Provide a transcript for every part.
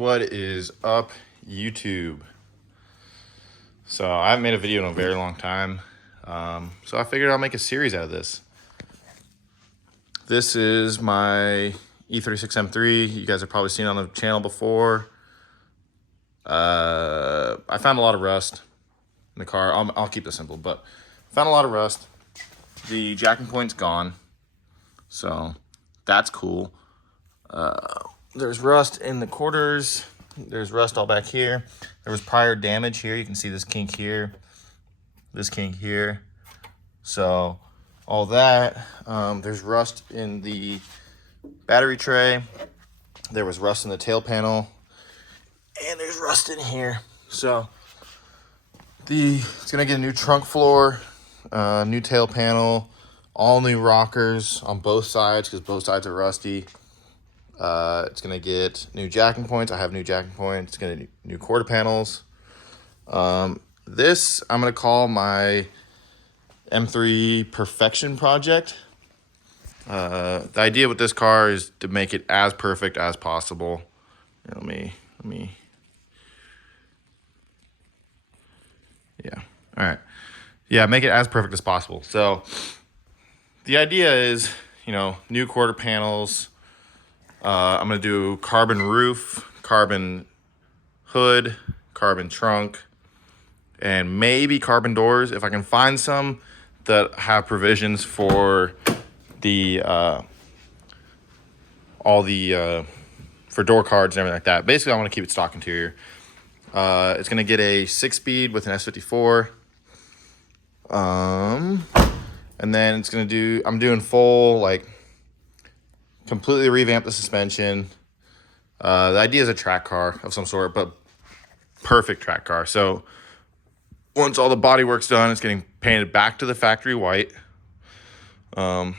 What is up, YouTube? So I haven't made a video in a very long time, so I figured I'll make a series out of this. This is my E36 M3. You guys have probably seen it on the channel before. I found a lot of rust in the car. I'll keep it simple, but found a lot of rust. The jacking point's gone, so that's cool. There's rust in the quarters. There's rust all back here. There was prior damage here. You can see this kink here, this kink here. So all that. There's rust in the battery tray. There was rust in the tail panel, and there's rust in here. So it's gonna get a new trunk floor, new tail panel, all new rockers on both sides because both sides are rusty. It's gonna get new jacking points. I have new jacking points. It's gonna get new quarter panels. This I'm gonna call my M3 perfection project. The idea with this car is to make it as perfect as possible. Let me. Yeah. All right. Yeah, make it as perfect as possible. So the idea is, new quarter panels. I'm gonna do carbon roof, carbon hood, carbon trunk, and maybe carbon doors if I can find some that have provisions for the for door cards and everything like that. Basically, I want to keep it stock interior. It's gonna get a 6-speed with an S54. And then it's gonna I'm doing full, completely revamp the suspension. The idea is a track car of some sort, but perfect track car. So once all the body work's done, it's getting painted back to the factory white. And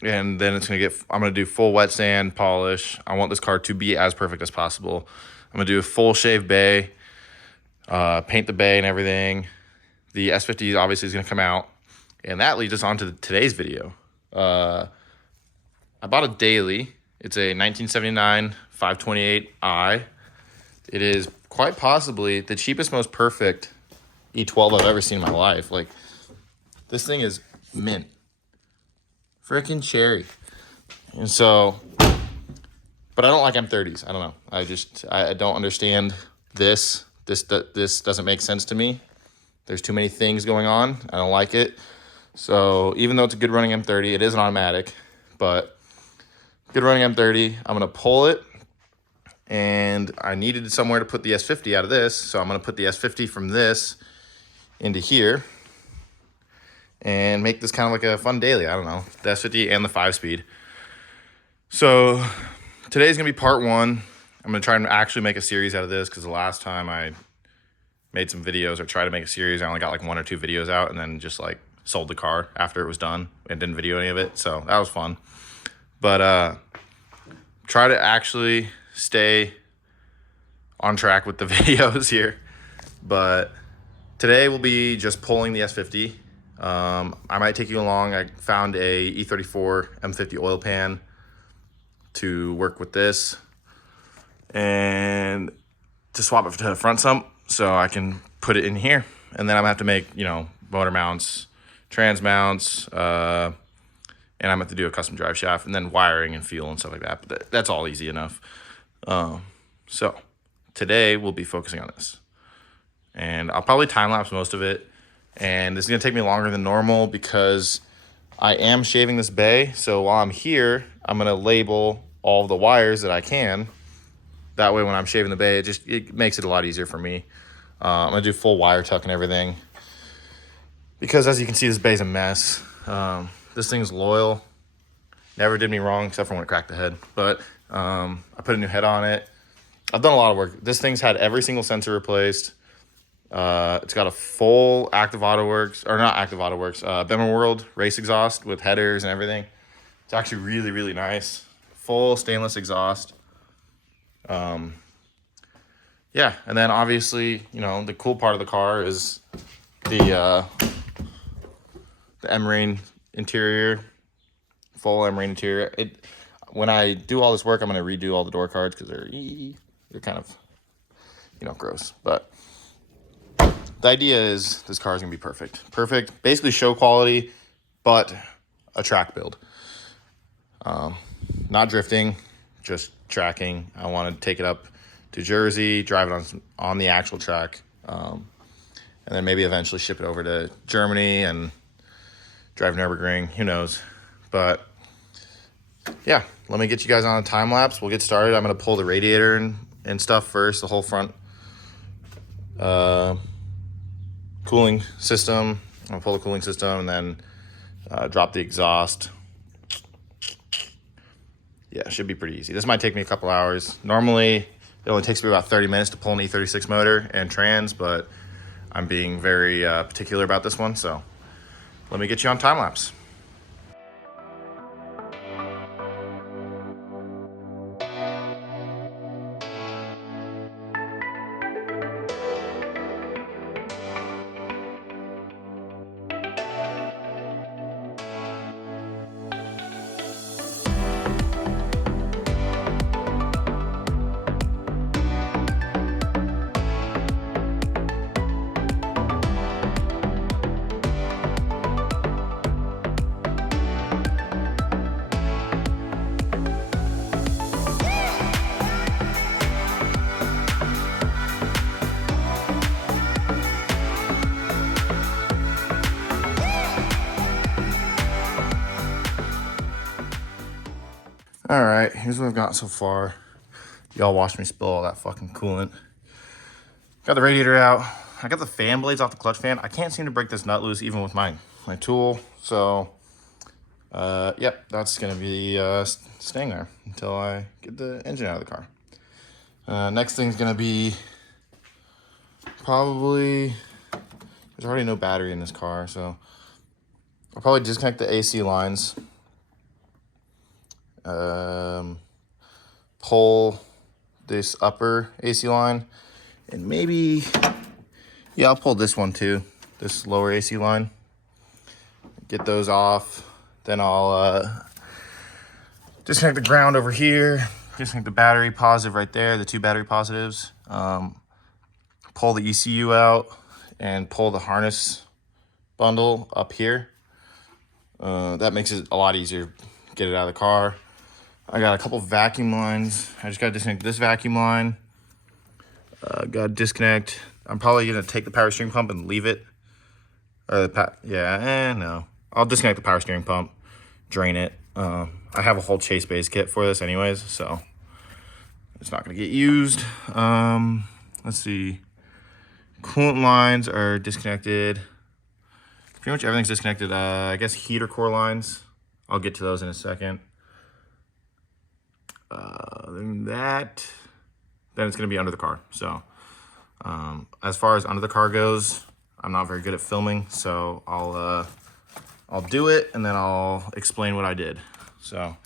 then I'm gonna do full wet sand polish. I want this car to be as perfect as possible. I'm gonna do a full shave bay, paint the bay and everything. The S50 obviously is gonna come out, and that leads us on to today's video. I bought a daily. It's a 1979 528i. It is quite possibly the cheapest, most perfect E12 I've ever seen in my life. This thing is mint. Freaking cherry. And so, but I don't like M30s. I don't know. I don't understand this. This doesn't make sense to me. There's too many things going on. I don't like it. So even though it's a good running M30, it is an automatic, but good running M30. I'm gonna pull it, and I needed somewhere to put the S50 out of this, so I'm gonna put the S50 from this into here and make this kind of like a fun daily. I don't know, the S50 and the 5-speed. So today's gonna be part one. I'm gonna try and actually make a series out of this because the last time I made some videos or tried to make a series, I only got like 1 or 2 videos out and then just sold the car after it was done and didn't video any of it. So that was fun. But try to actually stay on track with the videos here. But today will be just pulling the S50. I might take you along. I found a E34 M50 oil pan to work with this and to swap it to the front sump so I can put it in here. And then I'm gonna have to make, motor mounts, trans mounts, and I'm going to have to do a custom drive shaft and then wiring and fuel and stuff like that. But that's all easy enough. So today we'll be focusing on this. And I'll probably time-lapse most of it. And this is going to take me longer than normal because I am shaving this bay. So while I'm here, I'm going to label all the wires that I can. That way when I'm shaving the bay, it makes it a lot easier for me. I'm going to do full wire tuck and everything. Because as you can see, this bay's a mess. This thing's loyal. Never did me wrong except for when it cracked the head. But I put a new head on it. I've done a lot of work. This thing's had every single sensor replaced. It's got a full active auto works, or not active auto works, Bema World race exhaust with headers and everything. It's actually really, really nice. Full stainless exhaust. Yeah, and then obviously, the cool part of the car is the M-Rain interior, full M-Rain interior. When I do all this work, I'm going to redo all the door cards because they're They're kind of, you know, gross. But the idea is this car is going to be perfect. Perfect, basically show quality, but a track build. Not drifting, just tracking. I want to take it up to Jersey, drive it on the actual track, and then maybe eventually ship it over to Germany and drive Nürburgring. Who knows? But yeah, let me get you guys on a time lapse. We'll get started. I'm going to pull the radiator and stuff first, the whole front cooling system. I'm going to pull the cooling system and then drop the exhaust. Yeah, it should be pretty easy. This might take me a couple hours. Normally, it only takes me about 30 minutes to pull an E36 motor and trans, but I'm being very particular about this one, so let me get you on time lapse. All right, here's what I've got so far. Y'all watched me spill all that fucking coolant. Got the radiator out. I got the fan blades off the clutch fan. I can't seem to break this nut loose even with my tool. So, yep, that's gonna be staying there until I get the engine out of the car. Next thing's gonna be probably, there's already no battery in this car, so I'll probably disconnect the AC lines. Pull this upper AC line, and maybe, yeah, I'll pull this one too, this lower AC line. Get those off. Then I'll disconnect the ground over here, disconnect the battery positive right there, the two battery positives. Pull the ECU out and pull the harness bundle up here. That makes it a lot easier to get it out of the car. I got a couple vacuum lines. I just got to disconnect this vacuum line. Got to disconnect. I'm probably going to take the power steering pump and leave it. No. I'll disconnect the power steering pump, drain it. I have a whole chase base kit for this anyways, so it's not going to get used. Let's see. Coolant lines are disconnected. Pretty much everything's disconnected. I guess heater core lines. I'll get to those in a second. Then it's going to be under the car. So as far as under the car goes, I'm not very good at filming, so I'll do it and then I'll explain what I did. So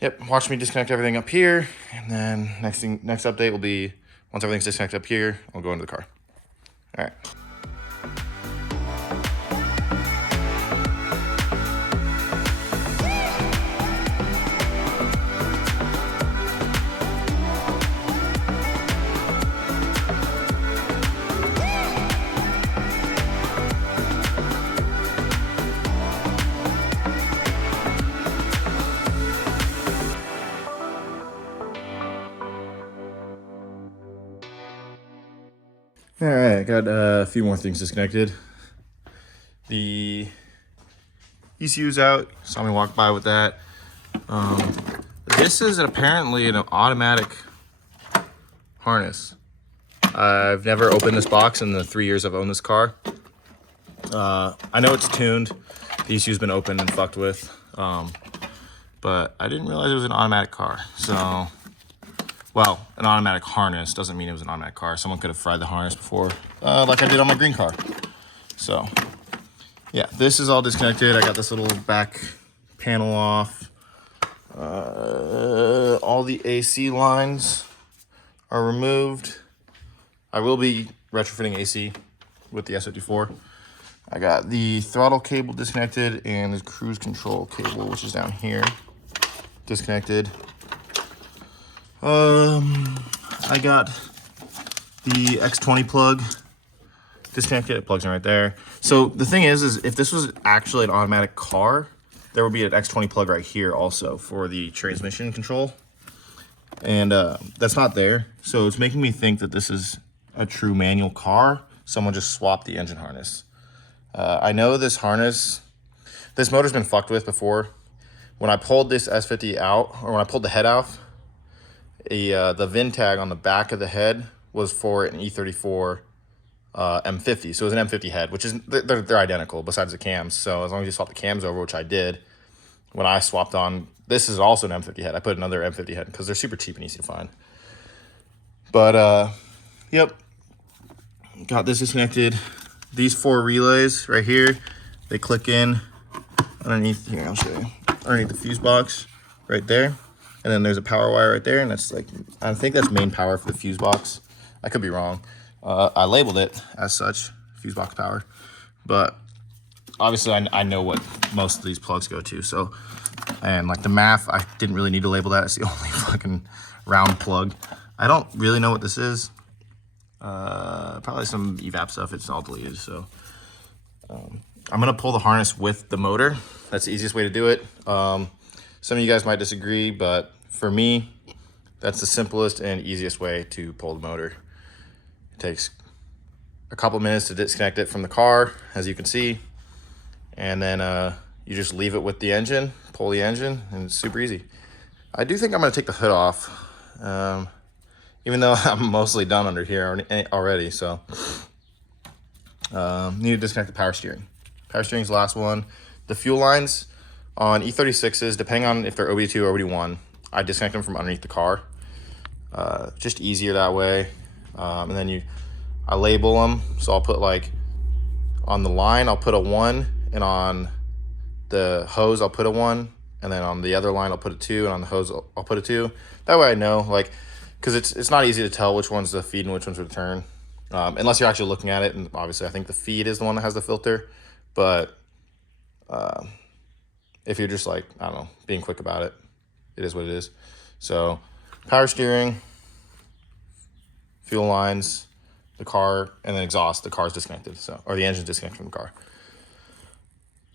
yep, watch me disconnect everything up here, and then next update will be once everything's disconnected up here, I'll go into the car. All right. All right, I got a few more things disconnected. The ECU's out. Saw me walk by with that. This is apparently an automatic harness. I've never opened this box in the 3 years I've owned this car. I know it's tuned. The ECU's been opened and fucked with. But I didn't realize it was an automatic car. So, well, an automatic harness doesn't mean it was an automatic car. Someone could have fried the harness before, like I did on my green car. So, yeah, this is all disconnected. I got this little back panel off. All the AC lines are removed. I will be retrofitting AC with the S54. I got the throttle cable disconnected and the cruise control cable, which is down here, disconnected. I I got the X20 plug disconnected. It plugs in right there. So the thing is if this was actually an automatic car, there would be an X20 plug right here also for the transmission control. And that's not there. So it's making me think that this is a true manual car. Someone just swapped the engine harness. I know this harness, this motor's been fucked with before. When I pulled this S50 out, or when I pulled the head off, the VIN tag on the back of the head was for an E34 M50. So it was an M50 head, which is, they're identical besides the cams. So as long as you swap the cams over, which I did, when I swapped on, this is also an M50 head. I put another M50 head because they're super cheap and easy to find. But yep, got this disconnected. These 4 relays right here, they click in underneath, here, I'll show you, underneath the fuse box right there. And then there's a power wire right there, and that's like, I think that's main power for the fuse box. I could be wrong. I labeled it as such, fuse box power, but obviously I know what most of these plugs go to. So, and like the MAF, I didn't really need to label that. It's the only fucking round plug. I don't really know what this is. Probably some evap stuff. It's all deleted. So I'm gonna pull the harness with the motor. That's the easiest way to do it. Some of you guys might disagree, but for me, that's the simplest and easiest way to pull the motor. It takes a couple minutes to disconnect it from the car, as you can see, and then you just leave it with the engine, pull the engine, and it's super easy. I do think I'm gonna take the hood off, even though I'm mostly done under here already. So need to disconnect the power steering. Power steering's the last one. The fuel lines on E36s, depending on if they're OBD2 or OBD1, I disconnect them from underneath the car. Just easier that way. And then I label them. So I'll put, like, on the line, I'll put a 1, and on the hose, I'll put a 1, and then on the other line, I'll put a 2, and on the hose, I'll put a 2. That way I know, like, because it's not easy to tell which one's the feed and which one's return, unless you're actually looking at it. And obviously, I think the feed is the one that has the filter. But if you're just, like, I don't know, being quick about it, it is what it is. So power steering, fuel lines, the car, and then exhaust. The car's disconnected, so, or the engine's disconnected from the car.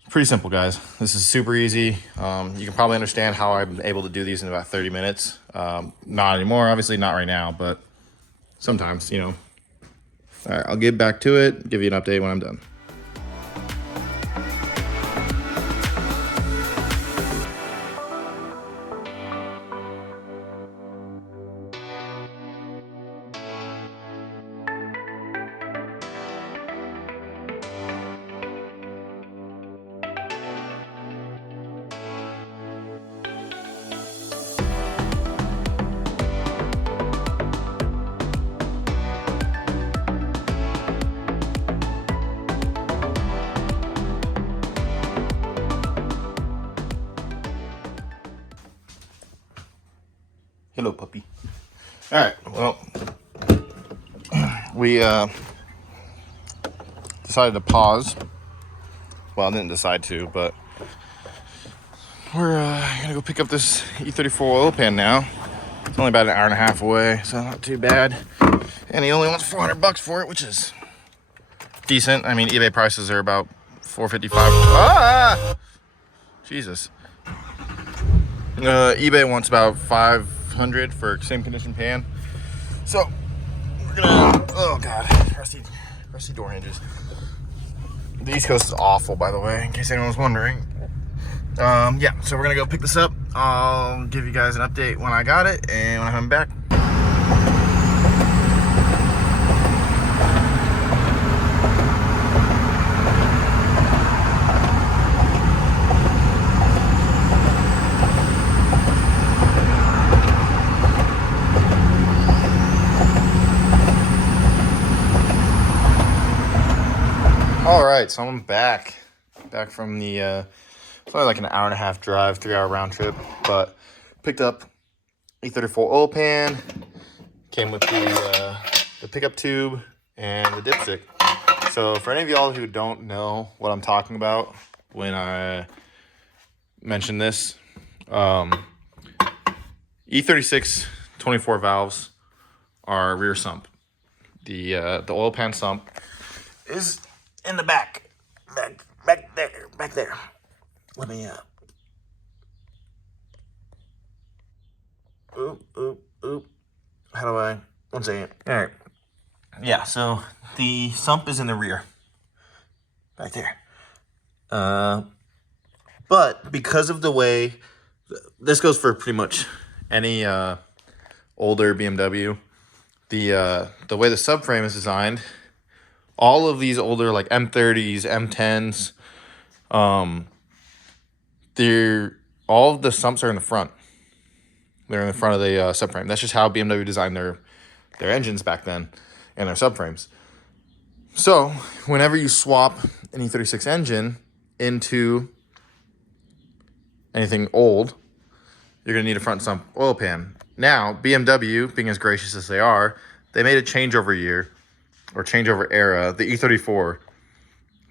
Pretty simple, guys. This is super easy. You can probably understand how I'm able to do these in about 30 minutes. Not anymore, obviously not right now, but sometimes, you know. All right, I'll get back to it, give you an update when I'm done. Hello, puppy. All right, well, we decided to pause. Well, I didn't decide to, but we're gonna go pick up this E34 oil pan now. It's only about an hour and a half away, so not too bad. And he only wants $400 for it, which is decent. I mean, eBay prices are about $455. Ah! Jesus. eBay wants about $500 for same condition pan. So we're gonna, oh god, rusty door hinges. The East Coast is awful, by the way, in case anyone was wondering. Yeah, so we're gonna go pick this up. I'll give you guys an update when I got it and when I'm back. All right, so I'm back from the it's only like an hour and a half drive, 3-hour round trip, but picked up E34 oil pan, came with the pickup tube and the dipstick. So for any of y'all who don't know what I'm talking about when I mention this, E36 24 valves our rear sump. The oil pan sump is in the back there. Let me oop. How do I? 1 second. All right. Yeah. So the sump is in the rear, back there. But because of the way this goes for pretty much any older BMW, the way the subframe is designed, all of these older like M30s, M10s, all of the sumps are in the front. They're in the front of the subframe. That's just how BMW designed their engines back then and their subframes. So whenever you swap an E36 engine into anything old, you're going to need a front sump oil pan. Now, BMW, being as gracious as they are, they made a changeover year, or changeover era, the E34.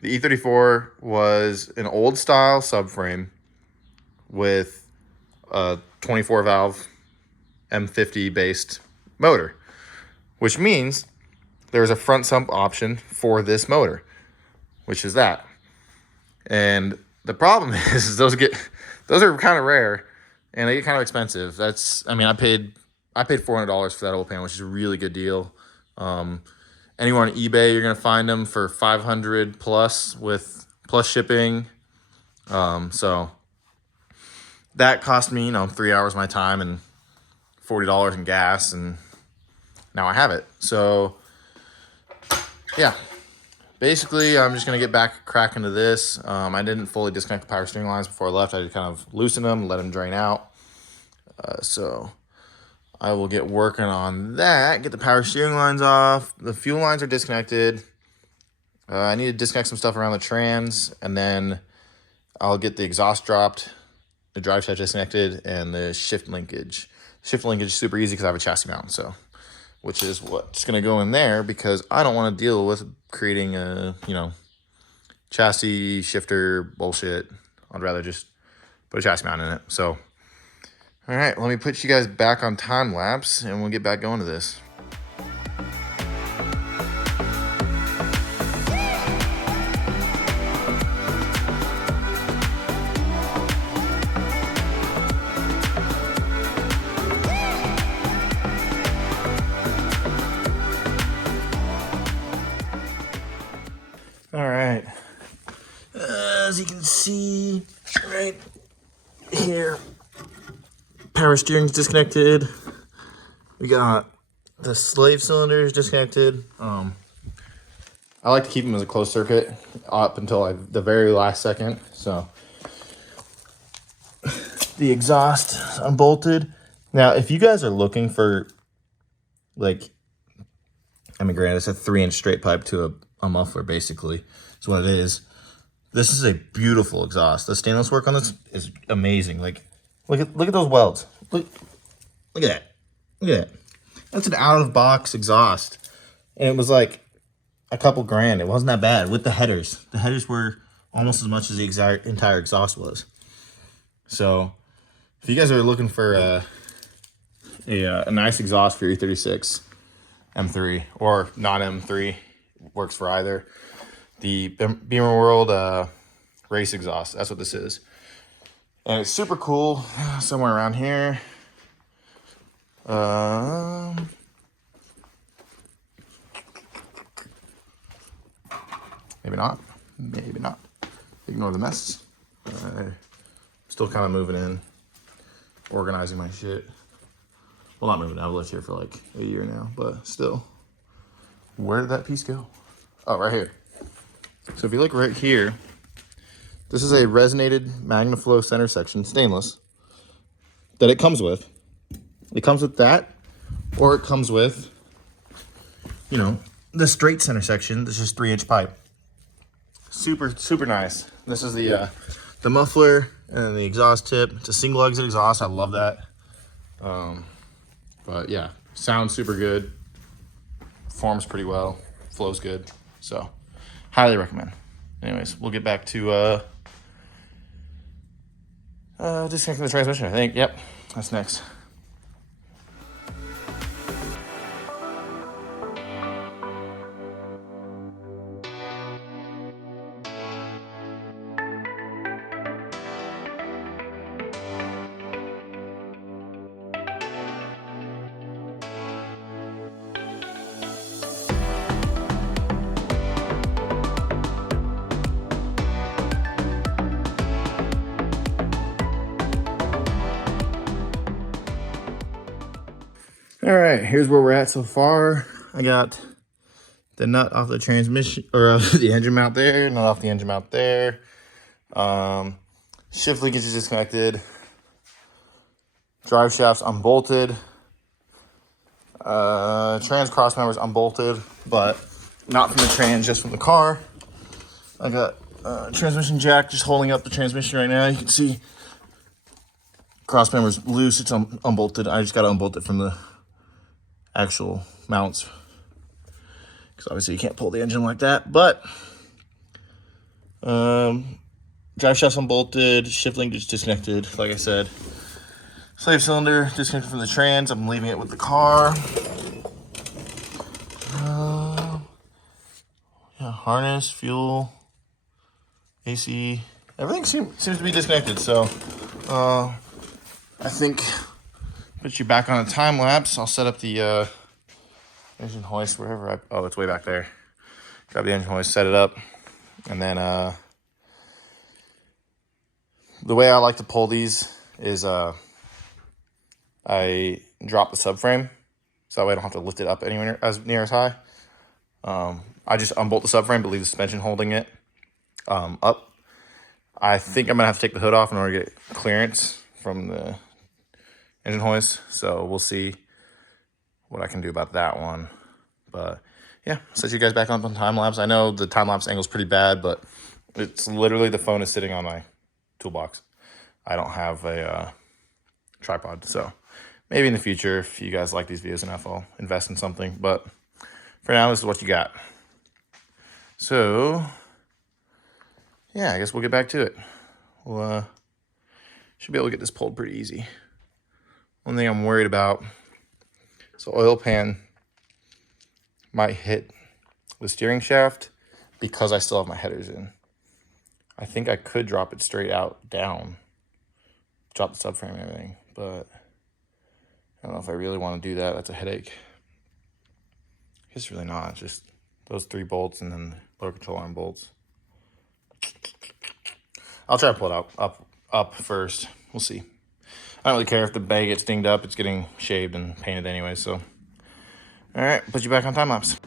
The E34 was an old style subframe with a 24 valve M50 based motor, which means there's a front sump option for this motor, which is that. And the problem is those are kind of rare and they get kind of expensive. I paid $400 for that oil pan, which is a really good deal. Anywhere on eBay, you're gonna find them for $500 plus shipping. So that cost me, 3 hours of my time and $40 in gas, and now I have it. So yeah, basically I'm just gonna get back crack into this. I didn't fully disconnect the power steering lines before I left. I just kind of loosened them, let them drain out. So I will get working on that, get the power steering lines off. The fuel lines are disconnected. I need to disconnect some stuff around the trans, and then I'll get the exhaust dropped, the drive shaft disconnected, and the shift linkage. Shift linkage is super easy because I have a chassis mount, so which is what's going to go in there because I don't want to deal with creating a, chassis shifter bullshit. I'd rather just put a chassis mount in it. So, all right, let me put you guys back on time lapse and we'll get back going to this. All right, as you can see right here, power steering's disconnected. We got the slave cylinders disconnected. I like to keep them as a closed circuit up until the very last second. So the exhaust is unbolted. Now, if you guys are looking for granted, it's a 3-inch straight pipe to a muffler, basically. That's what it is. This is a beautiful exhaust. The stainless work on this is amazing. Like, look at those welds. Look at that. Look at that. That's an out-of-box exhaust. And it was like a couple grand. It wasn't that bad with the headers. The headers were almost as much as the entire exhaust was. So, if you guys are looking for a nice exhaust for your E36 M3 or not M3, works for either. The Beamer World race exhaust, that's what this is. And it's super cool, somewhere around here. Maybe not. Ignore the mess. Still kind of moving in, organizing my shit. Well, not moving. I've lived here for like a year now, but still. Where did that piece go? Oh, right here. So if you look right here, this is a resonated MagnaFlow center section, stainless, that it comes with. It comes with that, or it comes with, the straight center section. This is 3-inch pipe. Super, super nice. This is the muffler and the exhaust tip. It's a single exit exhaust. I love that. But yeah, sounds super good. Performs pretty well. Flows good. So, highly recommend. Anyways, we'll get back to disconnecting the transmission, I think. Yep, that's next. All right, here's where we're at so far. I got the nut off the transmission, or the engine mount there, nut off the engine mount there. Shift linkage is disconnected. Drive shafts unbolted. Trans cross members unbolted, but not from the trans, just from the car. I got transmission jack just holding up the transmission right now. You can see cross members loose, it's unbolted. I just got to unbolt it from the actual mounts, because obviously you can't pull the engine like that. But drive shaft's unbolted, shift linkage disconnected, like I said. Slave cylinder disconnected from the trans. I'm leaving it with the car. Yeah, harness, fuel, AC, everything seems to be disconnected. So I think put you back on a time lapse. I'll set up the engine hoist wherever oh, it's way back there. Grab the engine hoist, set it up, and then the way I like to pull these is I drop the subframe, so that way I don't have to lift it up anywhere near as high. I just unbolt the subframe, but leave the suspension holding it up. I think I'm gonna have to take the hood off in order to get clearance from the engine hoist, so we'll see what I can do about that one. But yeah, set you guys back on time lapse. I know the time lapse angle is pretty bad, but it's literally the phone is sitting on my toolbox. I don't have a tripod, so maybe in the future, if you guys like these videos enough, I'll invest in something. But for now, this is what you got. So yeah, I guess we'll get back to it. We'll should be able to get this pulled pretty easy. One thing I'm worried about, so oil pan might hit the steering shaft because I still have my headers in. I think I could drop it straight out down, drop the subframe and everything, but I don't know if I really want to do that. That's a headache. I guess really not. It's just those 3 bolts and then lower control arm bolts. I'll try to pull it up first. We'll see. I don't really care if the bag gets dinged up. It's getting shaved and painted anyway, so. All right, put you back on time lapse.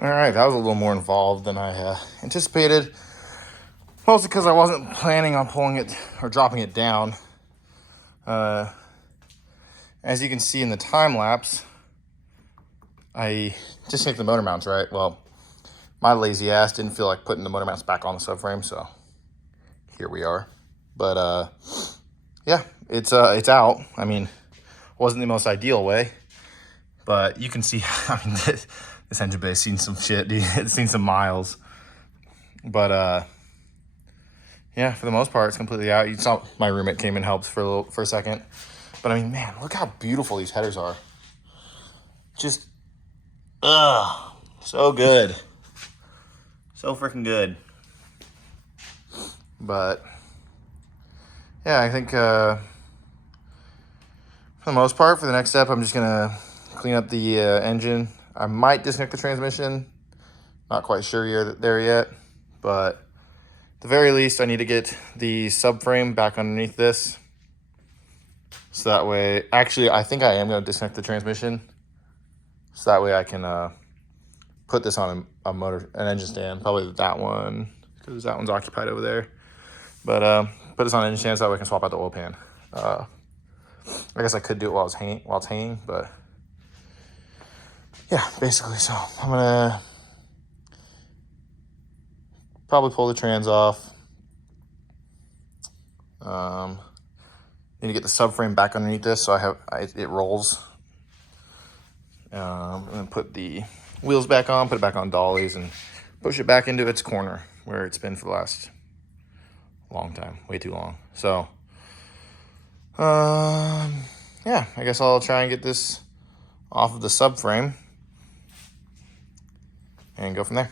All right, that was a little more involved than I anticipated. Mostly because I wasn't planning on pulling it or dropping it down. As you can see in the time lapse, I just take the motor mounts, right? Well, my lazy ass didn't feel like putting the motor mounts back on the subframe, so here we are. But yeah, it's out. I mean, wasn't the most ideal way, but you can see. I mean, this engine bay's seen some shit. Dude. It's seen some miles, but yeah, for the most part, it's completely out. You saw my roommate came and helped for a second. But I mean, man, look how beautiful these headers are. Just, so good. So freaking good. But yeah, I think for the most part, for the next step, I'm just gonna clean up the engine. I might disconnect the transmission. Not quite sure there yet, but at the very least, I need to get the subframe back underneath this. So that way, actually, I think I am going to disconnect the transmission. So that way I can put this on an engine stand, probably that one, because that one's occupied over there. But put this on an engine stand so that way I can swap out the oil pan. I guess I could do it while it's hanging, but yeah, basically. So I'm going to probably pull the trans off. Need to get the subframe back underneath this so it rolls. I'm gonna put the wheels back on, put it back on dollies, and push it back into its corner where it's been for the last long time, way too long. So, yeah, I guess I'll try and get this off of the subframe and go from there.